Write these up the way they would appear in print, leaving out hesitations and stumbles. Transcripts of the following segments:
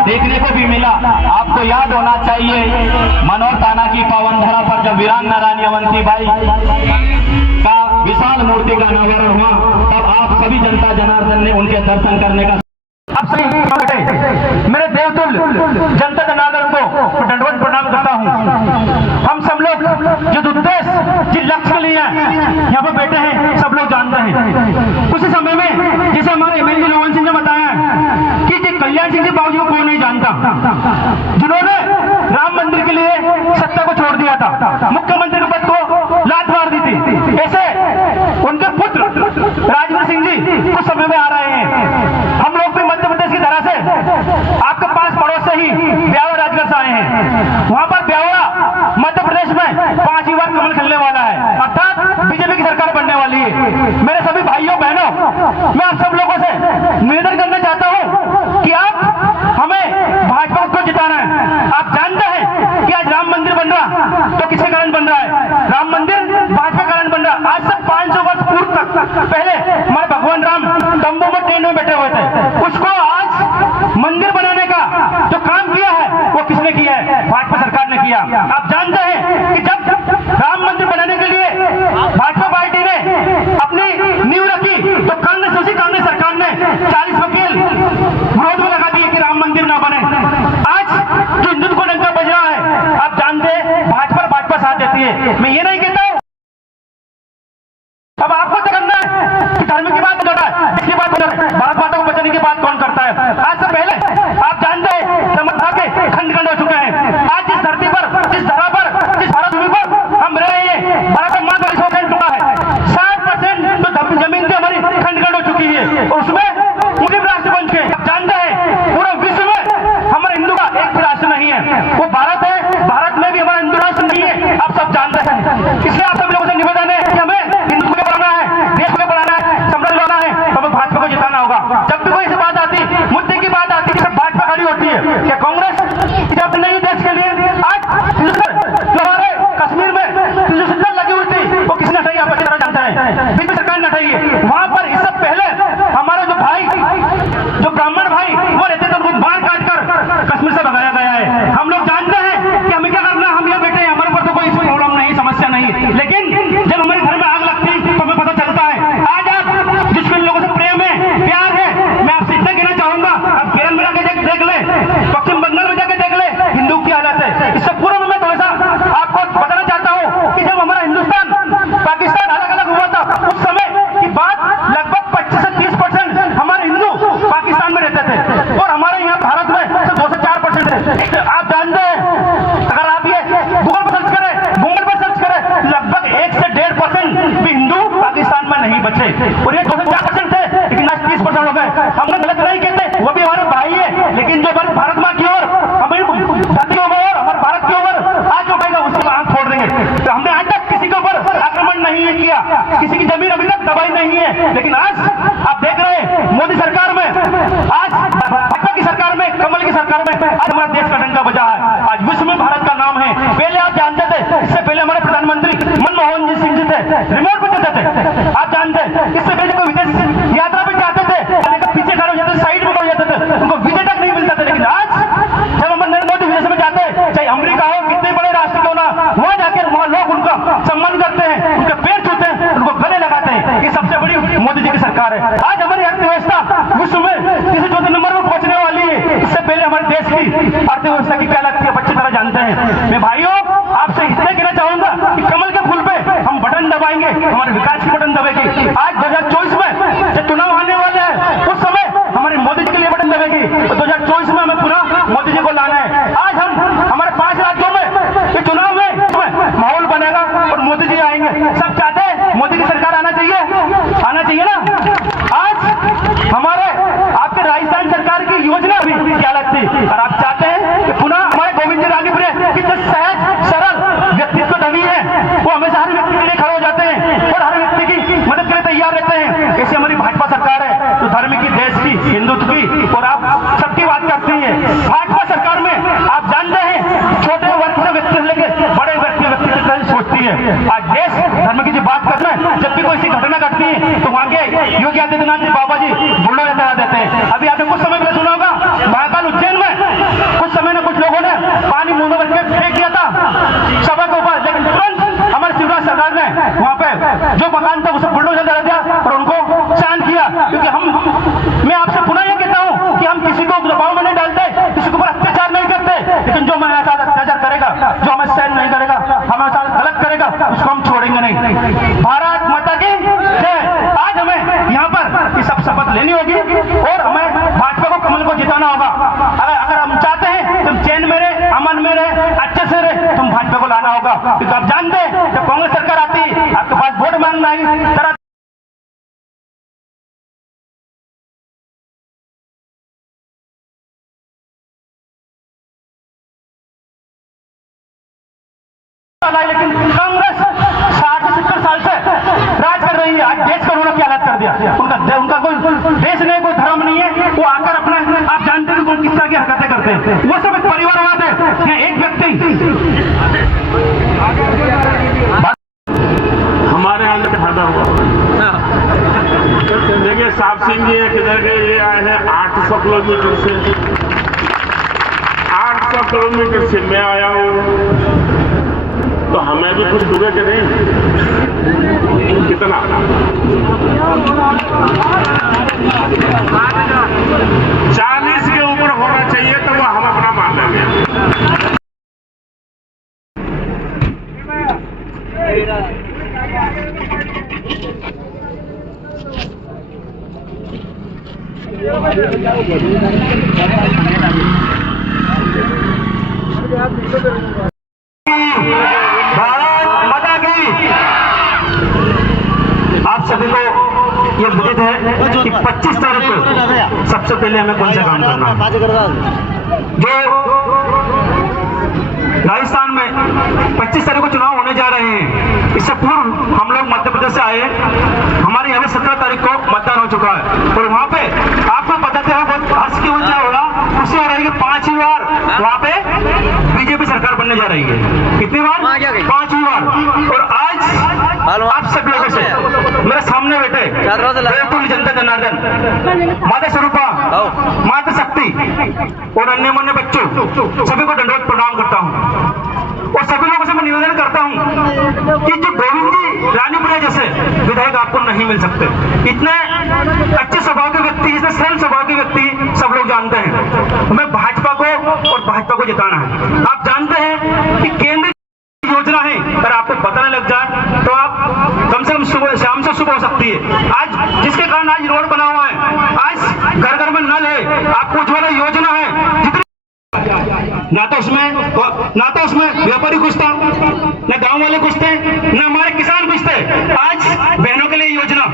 देखने को भी मिला। आपको याद होना चाहिए मनोहर ताना की पावन धरा पर जब वीरांगना रानी अवंतीबाई का विशाल मूर्ति का अनावरण हुआ, तब आप सभी जनता जनार्दन ने उनके दर्शन करने का मेरे देवतुल जनता जनार्दन को दंडवत प्रणाम करता हूँ। हम सब लोग जो उद्देश्य जिस लक्ष्य के लिए यहाँ पर बैठे हैं सब लोग जानते हैं। उसी समय में जैसे हमारे एमएलए रोहन सिंह ने बताया कि कल्याण सिंह जी बाबू को कोई नहीं जानता, जिन्होंने राम मंदिर के लिए सत्ता को छोड़ दिया था, मुख्यमंत्री के पद को लात मार दी थी। ऐसे उनके पुत्र राजवीर सिंह जी कुछ समय में आ रहे हैं। हम लोग भी मध्य प्रदेश की तरह से आपके पास पड़ोस से ही ब्यावरा राजगढ़ से आए हैं। वहां पर ब्यावरा मध्य प्रदेश में 5 बार कमल खिलने वाला है, अर्थात बीजेपी की सरकार बनने वाली है। मेरे सभी भाइयों बहनों, मैं आप सब लोगों से निवेदन करना चाहता हूं कि आप हमें भाजपा को जिताना है। आप जानते हैं कि आज राम मंदिर बन रहा तो किसके कारण बन रहा है? राम मंदिर भाजपा कारण बन रहा। आज से 500 वर्ष पूर्व तक पहले हमारे भगवान राम तंबू में ट्रेन में बैठे हुए थे। उसको आज मंदिर बनाने का जो काम किया है वो किसने किया है? भाजपा सरकार ने किया। आप जानते हैं कि जब राम मंदिर बनाने के लिए भाजपा पार्टी ने अपनी नींव रखी तो कांग्रेस सरकार ने 40 वकील विरोध में लगा दिए कि राम मंदिर ना बने। आज जो हिंदुत्व को डंका बज रहा है, आप जानते हैं भाजपा साथ देती है। मैं ये नहीं कहता हूं, अब आपको तय करना है कि धर्म की बात करता है, इसकी बात करता है, भारत माता को बचाने की बात कौन करता है। आज से पहले आप जानते हैं समर्था के खंड खंड हो चुके हैं। आज जिस धरती पर, जिस धरा पर, जिस भारत भूमि पर हम रह रहे हैं, भारत का मात्र 100% टुकड़ा है। 60% तो जमीन से हमारी खंड खंड हो चुकी है और उसमें मुस्लिम राष्ट्र बन के। आप जानते हैं पूरे विश्व में हमारे हिंदू का एक भी राष्ट्र नहीं है, वो भारत है। भारत में भी हमारा हिंदू राष्ट्र नहीं है, आप सब जानते हैं। इसलिए आप सब लोगों से निवेदन है कि हमें हिंदू को बनाना है, देश को बनाना है, समृद्ध बनाना है, तो हमें भाजपा को जिताना होगा। जब भी कोई ऐसी बात आती, मुद्दे की बात आती है, भाजपा खड़ी होती है। क्या कांग्रेस जब नहीं देश के लिए आज जो हमारे कश्मीर में जो सिद्धांत लगी हुई थी वो किसने हटाई? आप अच्छी तरह जानते हैं, बीजेपी सरकार ने हटाई है। वहां पर इससे पहले हमारे जो भाई, जो ब्राह्मण भाई वो रहते थे, उनको मार काट कर कश्मीर से भगाया गया है। हम लोग जानते हैं कि हमें क्या करना, हम यहाँ बैठे हैं, हमारे ऊपर तो कोई प्रॉब्लम नहीं, समस्या नहीं, लेकिन जब हमारे घर में आग लगती तो हमें पता चलता है। आज आप जिसके लोगों से प्रेम है, प्यार है, मैं आपसे इतना कहना चाहूंगा, आप केरल में जाकर देख ले, पश्चिम बंगाल में जाकर देख ले, हिंदू की हालत है। इससे पूर्व में थोड़ा सा आपको बताना चाहता हूँ कि जब हमारा हिंदुस्तान पाकिस्तान अलग अलग हुआ था, उस समय की बात लगभग 25 से 30% हमारे हिंदू पाकिस्तान में रहते थे और हमारे यहाँ भारत में सिर्फ 2 से 4% है। आप जानते हैं, अगर आप ये गूगल पर सर्च करें, लगभग 1 से 1.5% भी हिंदू पाकिस्तान में नहीं बचे और ये 2 से 4% थे, लेकिन आज 30% हो गए। हम गलत नहीं कहते, वो भी हमारे भाई है, लेकिन जो हमारे भारत माँ की ओर, हमारी धरती की ओर, हमारे भारत की ओर आज जो कहेगा उसको आंख फोड़ देंगे। तो हमने आज तक किसी के ऊपर आक्रमण नहीं है किया, किसी की जमीन अभी तक दबाई नहीं है, लेकिन आज आप देख रहे हैं मोदी सरकार में, आज भाजपा की सरकार में, कमल की सरकार में आज हमारे देश का डंका बजा है। आज विश्व में भारत का नाम है। पहले आप जानते थे, इससे पहले हमारे प्रधानमंत्री मनमोहन सिंह जी थे, रिमोट पे चलते थे। आप जानते हैं इससे पहले कोई विदेश यात्रा पे जाते थे, पीछे खड़े हो जाते, साइड में खड़े हो जाते थे, उनको वीजा तक नहीं मिलता था। लेकिन आज जब हम नरेंद्र मोदी विदेश में जाते हैं, चाहे अमेरिका हो, कितने बड़े राष्ट्र क्यों ना, वहां जाकर वहां लोग उनका सम्मान करते हैं, उनके पैर छूते हैं, उनको गले लगाते हैं। ये सबसे बड़ी मोदी जी की सरकार है। आज हमारी अर्थव्यवस्था विश्व में तीसरे चौथे नंबर पर पहुंचने वाली है। इससे पहले हमारे देश की अर्थव्यवस्था की क्या लगती है, अच्छी तरह जानते हैं। मैं भाइयों आपसे इतना कहना चाहूंगा कि कमल के फूल पे हम बटन दबाएंगे, हमारे विकास की बटन दबेगी। आज 2024 में जब चुनाव आने वाले हैं, उस समय हमारे मोदी जी के लिए बटन दबेगी। तो 2024 में हमें पुनः मोदी जी को लाना है। आज हम हमारे 5 राज्यों में ये चुनाव में माहौल बनेगा और मोदी जी आएंगे। सब चाहते हैं मोदी की सरकार आना चाहिए ना। आज हमारे आपके राजस्थान सरकार की योजना भी क्या लगती, और आप चाहते हैं कि पुनः हमारे गोविंद जी रानीपुरे की जो सहज सरल व्यक्तित्व धनी है, वो हमेशा हर व्यक्ति के लिए खड़े हो जाते हैं और हर व्यक्ति की मदद लेते हैं। ऐसे हमारी भाजपा सरकार है जो धर्म की, देश की, हिंदुत्व की और आप सबकी बात करती है। भाजपा सरकार में आप जानते हैं छोटे वर्ग से व्यक्ति से लेकर बड़े व्यक्ति तक सोचती है। आज देश धर्म की बात करना है, जब भी कोई सी घटना घटती है तो वहां के योगी आदित्यनाथ जी, बाबा जी बुलडोजर चला देते हैं। अभी आपने कुछ समय पहले सुना होगा महाकाल उज्जैन में कुछ समय में कुछ लोगों ने पानी मुंह में भर के फेंक दिया था सभा के ऊपर, लेकिन तुरंत हमारे शिवराज सरकार ने वहां पे जो मकान था उसे बुलडोजर चला दिया और उनको शांत किया। क्योंकि मैं आपसे पुनः यह कहता हूं कि हम किसी को दबाव में नहीं डालते, किसी के ऊपर अत्याचार नहीं करते, लेकिन जो हमारे साथ अत्याचार करेगा, जो हमें सहन नहीं करेगा, हमारे साथ गलत करेगा, उसको हम छोड़ेंगे नहीं। भारत माता की जय। आज हमें यहाँ पर ये सब शपथ लेनी होगी और हमें भाजपा को, कमल को जिताना होगा। अगर हम चाहते हैं तुम चैन में रहे, अमन में रहे, अच्छे से रहे, तुम भाजपा को लाना होगा। क्योंकि आप जानते हैं जब कांग्रेस सरकार आती है आपके पास वोट मांगना है, तरह लेकिन कांग्रेस 60 से 70 साल से राज कर रही है। आज देश का उन्होंने क्या हालत कर दिया। उनका कोई देश नहीं, कोई धर्म नहीं है। वो आकर अपने, आप जानते हैं कौन किस तरह की हरकतें करते हैं। वो सब एक परिवारवाद है। यहाँ एक व्यक्ति हमारे यहाँ से फायदा हुआ। देखिए साहब सिंह जी किधर के ये आए हैं 800 किलोमीटर से, 800 किलोमीटर से मैं आया हूँ, तो हमें भी कुछ दुबे के नहीं कितना 40 के ऊपर होना चाहिए तो वो हम अपना मान लेंगे। भारत माता की। आप सभी को ये विदित है कि 25 तारीख को सबसे पहले हमें कौन सा काम करना है। जो राजस्थान में 25 तारीख को चुनाव होने जा रहे हैं, इससे पूर्व हम लोग मध्य प्रदेश से आए। हमारे यहाँ 17 तारीख को मतदान हो चुका है और वहाँ पे आपको बताते हैं बहुत हर्ष की वजह होगा, खुशी हो रही है। 5वीं बार वहाँ पे बीजेपी सरकार बनने जा रही है। कितनी बार? 5वीं बार। और आज आप सब लोगों से मेरे सामने बैठे जनता जनार्दन, माता स्वरूपा, माता शक्ति और अन्य मान्य बच्चों सभी को दंडवत प्रणाम करता हूँ। और सभी लोगों से मैं निवेदन करता हूँ कि जो गोविंद जी रानीपुरा जैसे विधायक आपको नहीं मिल सकते। इतने अच्छे स्वभाव के व्यक्ति, इतने सरल स्वभाव के व्यक्ति सब लोग जानते हैं। हमें भाजपा को और भाजपा को जिताना है। आप जानते हैं कि केंद्र योजना है, अगर आपको पता नहीं लग जाए तो आप कम से कम सुबह, शाम से सुबह हो सकती है। आज जिसके कारण आज रोड बना हुआ है, आज घर घर में नल है, आपको उज्ज्वला योजना है, जितनी ना तो उसमें व्यापारी खुश था, न गांव वाले खुश थे, न हमारे किसान खुश थे। आज बहनों के लिए योजना,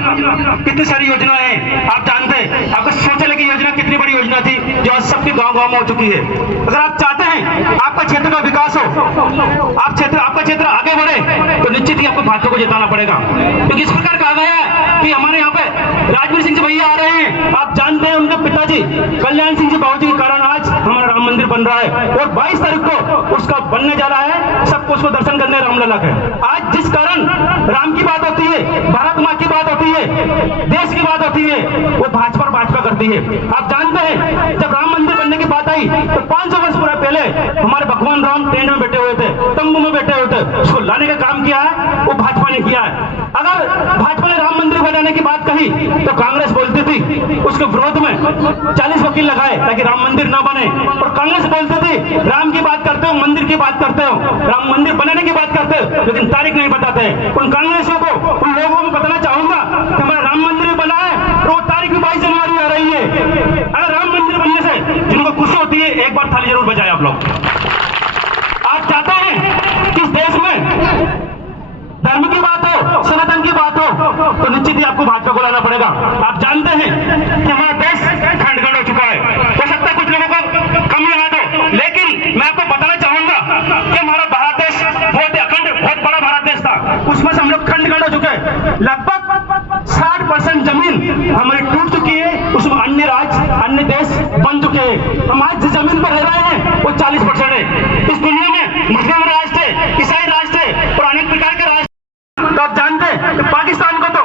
कितनी सारी योजना है आप जानते हैं। आपको शौचालय की योजना कितनी बड़ी योजना थी जो आज सबके गांव में हो चुकी है। अगर आप चाहते हैं आपका क्षेत्र का विकास हो, आपका क्षेत्र आगे बढ़े, तो निश्चित ही आपको भाजपा को जिताना पड़ेगा। क्योंकि इस प्रकार कहा गया है कि हमारे यहाँ पे राजवीर सिंह जी भैया आ रहे हैं। आप जानते हैं उनके पिताजी कल्याण सिंह जी बाबू जी के कारण आज हमारा राम मंदिर बन रहा है और 22 तारीख को उसका बनने जा रहा है। सबको उसको दर्शन करने रामलला के। आज जिस कारण राम की बात होती है, भारत माँ की बात होती है, देश की बात होती है, वो भाजपा करती है। आप जानते हैं जब राम मंदिर बनने की बात आई तो 500 वर्ष पहले हमारे भगवान राम टेंट में बैठे हुए थे, तंबू में बैठे हुए थे। उसको लाने का काम किया है वो भाजपा ने किया है। अगर भाजपा ने राम मंदिर बनाने की बात कही तो कांग्रेस बोलती थी उसके विरोध में 40 वकील लगाए ताकि राम मंदिर न बने, और कांग्रेस बोलती थी राम की बात करते हो, मंदिर की बात करते हो, राम मंदिर बनाने की बात करते हो, लेकिन तारीख नहीं बताते। उन कांग्रेसों को, उन लोगों को बताना चाहूंगा कि हमारा राम मंदिर बना है और वो तारीख भी 22 जनवरी आ रही है। अगर राम मंदिर बनने से जिनको खुशी होती है, एक बार थाली जरूर बजाए आप लोग। आप चाहते हैं कि इस देश में धर्म की बात हो, सनातन की बात हो, तो निश्चित ही आपको भाजपा को लाना पड़ेगा। आप जानते हैं कि हमारा देश खंड खंड हो चुका है। हो सकता है कुछ लोगों को कम याद हो, लेकिन मैं आपको बताना चाहूंगा कि हमारा भारत देश बहुत अखंड, बहुत बड़ा भारत देश था, उसमें से हम लोग खंड खंड हो चुके हैं। लगभग 60% 50% जमीन हमारी टूट चुकी है, उसमें अन्य राज्य अन्य देश बन चुके हैं। हम आज जिस जमीन पर रह रहे हैं वो 40% है। इस दुनिया में मुस्लिम राष्ट्र है, ईसाई राष्ट्र है और अनेक प्रकार के राष्ट्र। तो आप जानते हैं कि पाकिस्तान को तो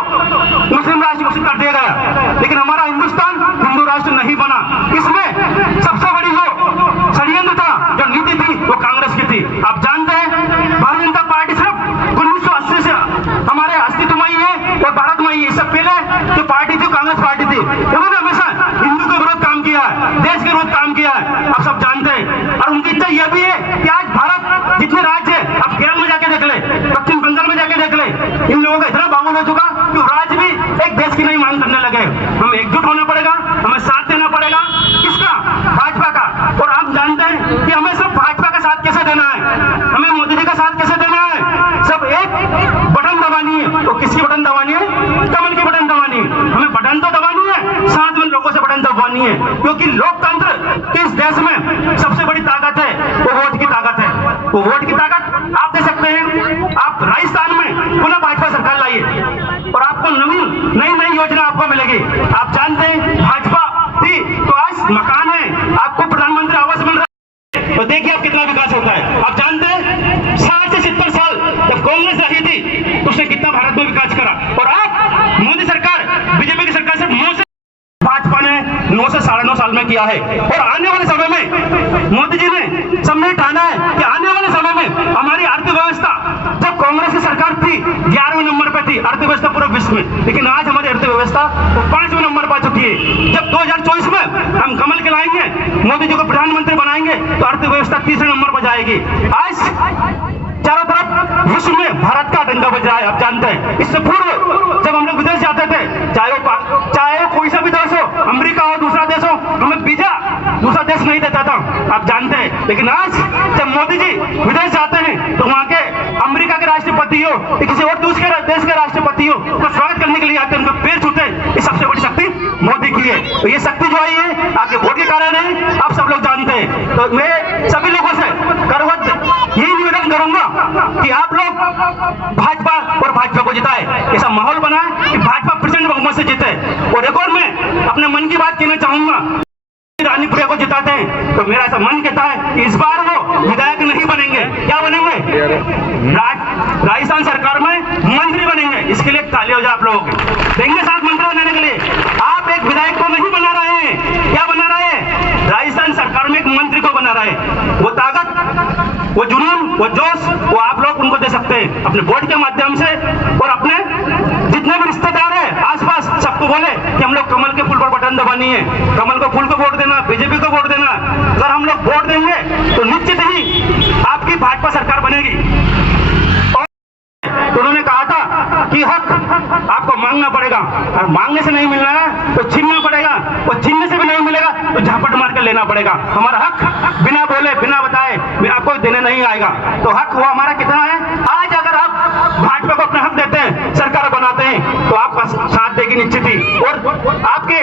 मुस्लिम राष्ट्र घोषित कर दिया गया, लेकिन हमारा हिंदुस्तान हिंदू राष्ट्र नहीं बना। इसमें सबसे बड़ी जो षड्यंत्र था, जो नीति थी, वो कांग्रेस की थी। आप जानते हैं भारतीय जनता पार्टी सिर्फ 1980 से हमारे अस्तित्व में ही है और भारत में ही। इससे पहले जो पार्टी थी कांग्रेस पार्टी थी, उन्होंने हमेशा हिंदू के विरोध काम किया है, देश के विरोध काम किया है, आप सब जानते हैं। और उनकी इच्छा यह भी है कि आज भारत जितने राज्य है, आप केरल में जाके देख ले, पश्चिम बंगाल में जाके देख ले, इन लोगों का इतना बाहुल हो चुका कि राज्य भी एक देश की नहीं मांग करने लगे। हमें एकजुट होना पड़ेगा, हमें साथ देना पड़ेगा। किसका? भाजपा का। और आप जानते हैं कि हमें सिर्फ भाजपा का साथ कैसे देना है, हमें मोदी जी का साथ कैसे देना है। सब एक बटन दबानी है। तो किसकी बटन दबानी है? कमल की बटन दबानी है। हमें बटन तो दबानी है, साथ में लोगों से बटन दबानी है, क्योंकि लोकतंत्र इस देश में सबसे बड़ी ताकत है, वो वोट की ताकत है। वो वोट की ताकत आप दे सकते हैं। आप राजस्थान में पुनः भाजपा सरकार लाइए और आपको नई योजना आपको मिलेगी। आप जानते हैं भाजपा थी तो आज मकान है, आपको प्रधानमंत्री आवास मिल रहा है, तो देखिए आप कितना विकास होता है। आप जानते हैं 60 से 70 साल जब कांग्रेस रही थी तो उसने कितना भारत में विकास करा। और आप मोदी सरकार, बीजेपी की सरकार सिर्फ 9 से, भाजपा ने 9 से 9.5 साल में किया है। और आने वाले समय में मोदी जी ने सबने ठाना है कि आने वाले समय में हमारी अर्थव्यवस्था, जब कांग्रेस की सरकार थी 11वें नंबर पे थी अर्थव्यवस्था पूरे विश्व में, लेकिन आज हमारी अर्थव्यवस्था 5वें नंबर पर आ चुकी है। जब 2024 में हम कमल के लाएंगे, मोदी जी को प्रधानमंत्री बनाएंगे, तो अर्थव्यवस्था 3रे नंबर पर जाएगी। आज चारों तरफ विश्व में भारत का डंका बज रहा है। आप जानते हैं इससे पूर्व जब हम लोग विदेश जाते थे, चाहे वो कोई सा भी देश हो, अमेरिका हो, दूसरा देश हो, हमें वीजा दूसरा देश नहीं देता था, आप जानते हैं। लेकिन आज जब मोदी जी विदेश जाते हैं तो वहां के अमेरिका के राष्ट्रपति हो, किसी और दूसरे देश के राष्ट्रपति हो, तो स्वागत करने के लिए आते हैं, उनको पैर छूते हैं। ये सबसे बड़ी शक्ति मोदी की है। तो ये शक्ति जो आई है आपके वोट के कारण है, आप सब लोग जानते हैं। तो मैं सभी लोगों से करवत यही निवेदन करूंगा कि आप लोग भाजपा और भाजपा को जिताए, ऐसा माहौल बनाए कि भाजपा प्रचंड बहुमत से जीते। और एक और मैं अपने मन की बात कहना चाहूंगा, रानीपुरा को जिताते हैं तो मेरा ऐसा मन कहता है कि इस बार वो विधायक नहीं बनेंगे, क्या बनेंगे? राजस्थान सरकार में मंत्री बनेंगे। इसके लिए ताली हो जाए आप लोग देंगे साथ मंत्री बनाने के लिए। आप एक विधायक को नहीं बना रहे हैं, क्या बना रहे हैं? राजस्थान सरकार में एक मंत्री को बना रहे हैं। वो ताकत, वो जुनून, वो जोश, वो आप लोग उनको दे सकते हैं अपने वोट के माध्यम से। और अपने जितने भी रिश्तेदार है आसपास, सबको बोले कि हम लोग कमल के फूल पर बटन दबानी है, कमल को फूल को वोट देना, बीजेपी को वोट देना। अगर हम लोग वोट देंगे तो निश्चित ही आपकी भाजपा सरकार बनेगी। और उन्होंने कहा था कि हक आपको मांगना पड़ेगा, और मांगने से नहीं मिलना है तो छीनना पड़ेगा, और छीनने से भी नहीं मिलेगा तो झापट मार कर लेना पड़ेगा। हमारा हक बिना बोले बिना बताए आपको देने नहीं आएगा। तो हक वो हमारा कितना है? आज अगर आप भाजपा को अपना हक देते हैं, सरकार बनाते हैं, तो आपका साथ देगी निश्चित ही। और आपके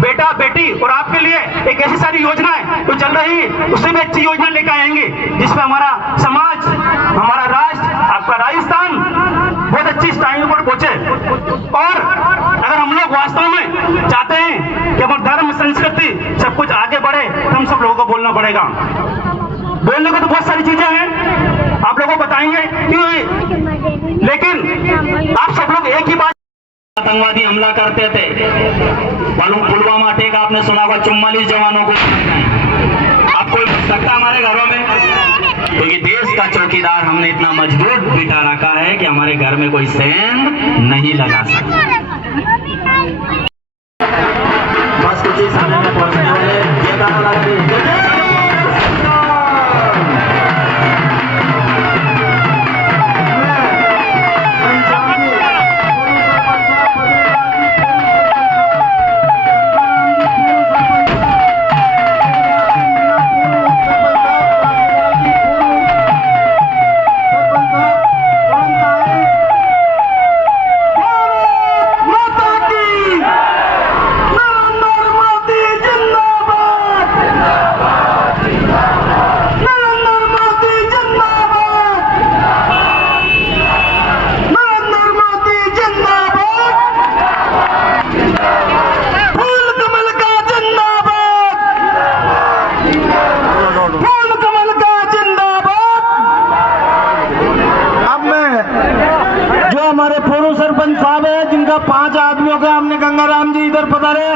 बेटा बेटी और आपके लिए एक ऐसी सारी योजनाएं जो चल रही है, उससे भी अच्छी योजना लेकर आएंगे जिसमें हमारा समाज, हमारा राष्ट्र, आपका राजस्थान बहुत अच्छी स्टाइल पर पहुंचे। और अगर हम लोग वास्तव में चाहते हैं कि हमारा धर्म, संस्कृति सब कुछ आगे बढ़े, तो हम सब लोगों को बोलना पड़ेगा। बोलने को तो बहुत सारी चीजें हैं, आप लोगों को बताएंगे कि, लेकिन आप सब लोग एक ही बात, आतंकवादी हमला करते थे, पुलवामा अटैक आपने सुना होगा, 44 जवानों को। अब कोई घुस सकता हमारे घरों में? क्योंकि देश का चौकीदार हमने इतना मजबूत बिठा रखा है कि हमारे घर में कोई सेंध नहीं लगा सकता। बस कुछ ही समय में पहुंचने वाले ये गाना लगा दी। सरपंच साहब है जिनका 5 आदमियों का हमने गंगाराम जी इधर पधारे।